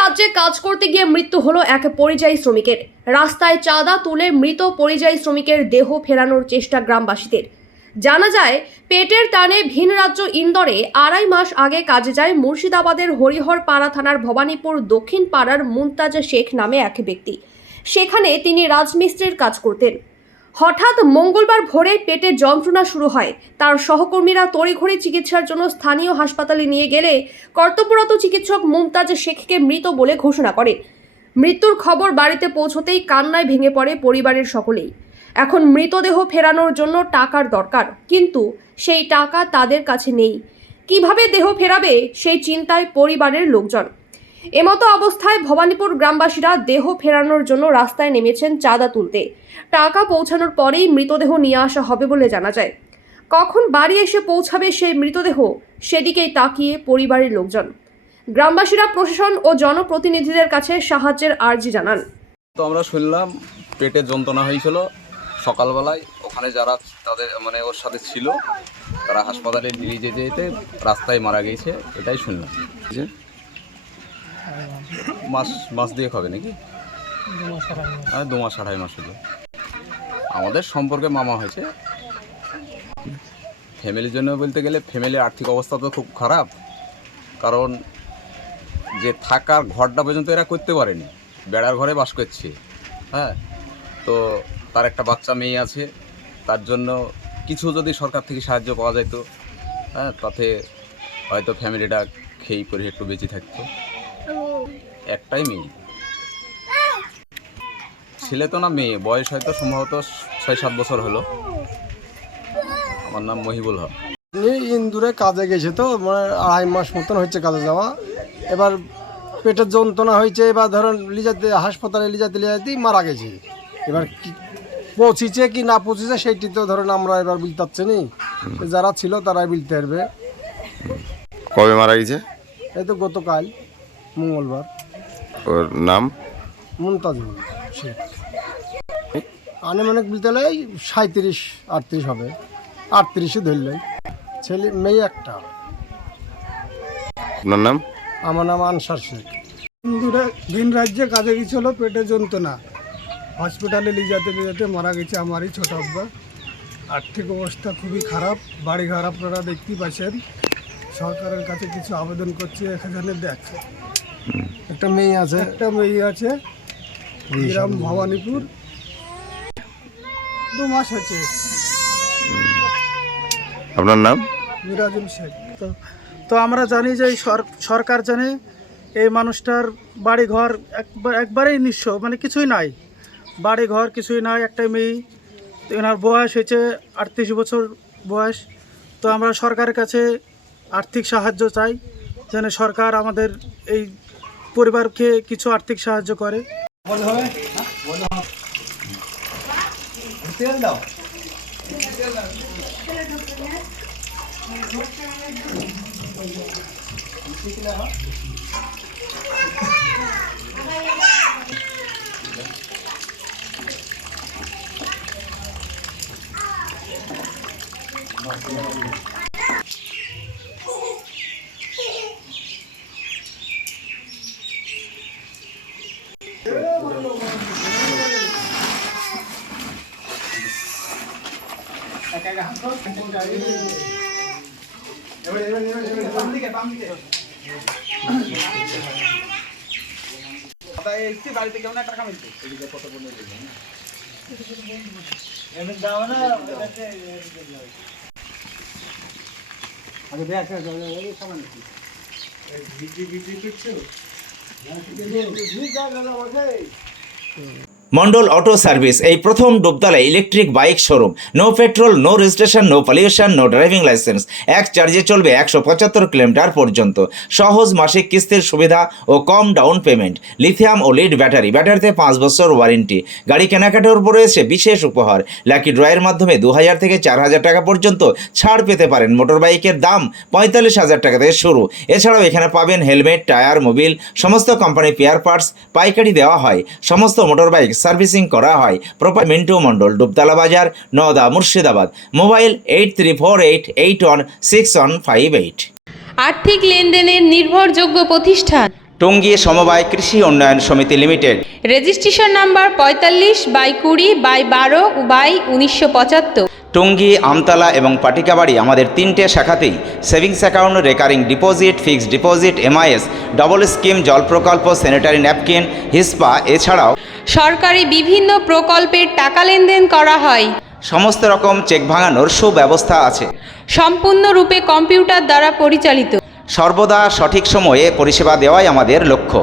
রাজ্যে কাজ করতে গিয়ে মৃত্যু হলো এক পরিযায়ী শ্রমিকের। রাস্তায় চাঁদা তুলে মৃত পরিযায়ী শ্রমিকের দেহ ফেরানোর চেষ্টা গ্রামবাসীদের। জানা যায়, পেটের টানে ভিন রাজ্য ইন্দোরে 2.5 মাস আগে কাজে যায় মুর্শিদাবাদের হরিহরপাড়া থানার ভবানীপুর দক্ষিণ পাড়ার মুমতাজ শেখ নামে এক ব্যক্তি। সেখানে তিনি রাজমিস্ত্রির কাজ করতেন। হঠাৎ মঙ্গলবার ভোরে পেটে যন্ত্রণা শুরু হয়। তার সহকর্মীরা তড়িঘড়ি চিকিৎসার জন্য স্থানীয় হাসপাতালে নিয়ে গেলে কর্তব্যরত চিকিৎসক মুমতাজ শেখকে মৃত বলে ঘোষণা করেন। মৃত্যুর খবর বাড়িতে পৌঁছতেই কান্নায় ভেঙে পড়ে পরিবারের সকলেই। এখন মৃতদেহ ফেরানোর জন্য টাকার দরকার, কিন্তু সেই টাকা তাদের কাছে নেই। কিভাবে দেহ ফেরাবে সেই চিন্তায় পরিবারের লোকজন। এমতো অবস্থায় ভবানীপুর গ্রামবাসীরা দেহ ফেরানোর জন্য রাস্তায় নেমেছেন চাঁদা তুলতে। টাকা পৌঁছানোর পরেই মৃতদেহ নিয়ে আসা হবে বলে জানা যায়। কখন বাড়ি এসে পৌঁছাবে সেই মৃতদেহ, সেদিকেই তাকিয়ে পরিবারের লোকজন। গ্রামবাসীরা প্রশাসন ও জনপ্রতিনিধিদের কাছে সাহায্যের আর্জি জানান। তো আমরা শুনলাম পেটে যন্ত্রণা হয়েছিল সকালবেলায়, ওখানে যারা তাদের ওর সাথে ছিল তারা হাসপাতালে নিয়ে যেতে যেতে রাস্তায় মারা গেছে, এটাই শুনলাম। মাস দিয়ে হবে নাকি? 2 মাস 2.5 মাস হলো। আমাদের সম্পর্কে মামা হয়েছে। ফ্যামিলির জন্য বলতে গেলে ফ্যামিলির আর্থিক অবস্থা তো খুব খারাপ, কারণ যে থাকার ঘরটা পর্যন্ত এরা করতে পারেনি, বেড়ার ঘরে বাস করছে। হ্যাঁ, তো তার একটা বাচ্চা মেয়ে আছে, তার জন্য কিছু যদি সরকার থেকে সাহায্য পাওয়া যেত, হ্যাঁ, তাতে হয়তো ফ্যামিলিটা খেয়ে পরে একটু বেঁচে থাকতো। একটাই মেয়ে, ছেলে তো না মেয়ে, বয়স হয়তো সম্ভবত 6-7 বছর হলো। আমার নাম মহিবুল হক। ইন্দুরে কাজে গেছে, তো 2.5 মাস মতন হচ্ছে কাজে যাওয়া। এবার পেটের যন্ত্রণা হয়েছে, এবার ধরেন লিজাতে হাসপাতালে লিজাতেই মারা গেছে। এবার কি পৌঁছিছে কি না পৌঁছিছে সেইটি তো ধরেন আমরা এবার বলতে পারছি নি, যারা ছিল তারাই বলতে পারবে। কবে মারা গেছে? এই তো গতকাল মঙ্গলবার। ওর নাম মুমতাজ শেখ। আনুমানিক বলতে হলে 37-38 হবে, 38ই ধরলেন। ছেলে মেয়ে একটা। আপনার নাম? আমার নাম আনসার শেখ। ইন্দুরে ভিন রাজ্যে কাজে গেছিল, পেটে যন্ত্রণা, হসপিটালে নিয়ে যেতে মারা গেছে আমারই ছোট আব্বা। আর্থিক অবস্থা খুবই খারাপ, বাড়িঘর আপনারা দেখতেই পাচ্ছেন। সরকারের কাছে কিছু আবেদন করছে, এখানে দেখ একটা মেয়ে আছে, গ্রাম ভবানীপুর, 2 মাস হয়েছে। আপনার নাম? মিরাজুল শেখ। তো আমরা জানি যে সরকার জানে এই মানুষটার বাড়িঘর একবারেই নিঃস্ব, কিছুই নাই, বাড়িঘর কিছুই নাই। একটা মেয়ে, এনার বয়স হয়েছে 38 বছর বয়স। তো আমরা সরকারের কাছে আর্থিক সাহায্য চাই, যেন সরকার আমাদের এই পরিবারকে কিছু আর্থিক সাহায্য করে। বাড়িতে কেমন টাকা মিলছে মন্ডল অটো সার্ভিস এই প্রথম Dubtala electric bike showroom. No petrol, no registration, no pollution, no driving licence. এক চার্জে চলবে 175 কিলোমিটার পর্যন্ত। সহজ মাসিক কিস্তির সুবিধা ও কম ডাউন পেমেন্ট। লিথিয়াম ও লিড ব্যাটারিতে 5 বছর ওয়ারেন্টি। গাড়ি কেনাকাটার উপর রয়েছে বিশেষ উপহার। লাকি ড্রয়ের মাধ্যমে 2000 থেকে 4000 টাকা পর্যন্ত ছাড় পেতে পারেন। মোটর বাইকের দাম 45,000 টাকা থেকে শুরু। এছাড়াও এখানে পাবেন হেলমেট, টায়ার, মোবিল, সমস্ত কোম্পানির পেয়ার পার্টস পাইকারি দেওয়া হয়। সমস্ত মোটর বাইক সার্ভিসিং করা হয়। প্রপার মিন্টু মন্ডল, ডুবতলা বাজার, নওদা, মুর্শিদাবাদ। মোবাইল 8348816158। আর্থিক লেনদেনের নির্ভরযোগ্য প্রতিষ্ঠান টঙ্গী সমবায় কৃষি উন্নয়ন সমিতি limited. Registration number 45/20/22/1975। Tongi, Amtala এবং পাটিকাবাড়ি আমাদের 3টে শাখাতেই savings account, recurring deposit, fixed deposit, MIS, double scheme, জল প্রকল্প, স্যানিটারি ন্যাপকিন, হিসপা এছাড়াও সরকারি বিভিন্ন প্রকল্পের টাকা লেনদেন করা হয়। সমস্ত রকম চেক ভাঙানোর সুব্যবস্থা আছে। সম্পূর্ণরূপে কম্পিউটার দ্বারা পরিচালিত। সর্বদা সঠিক সময়ে পরিষেবা দেওয়াই আমাদের লক্ষ্য।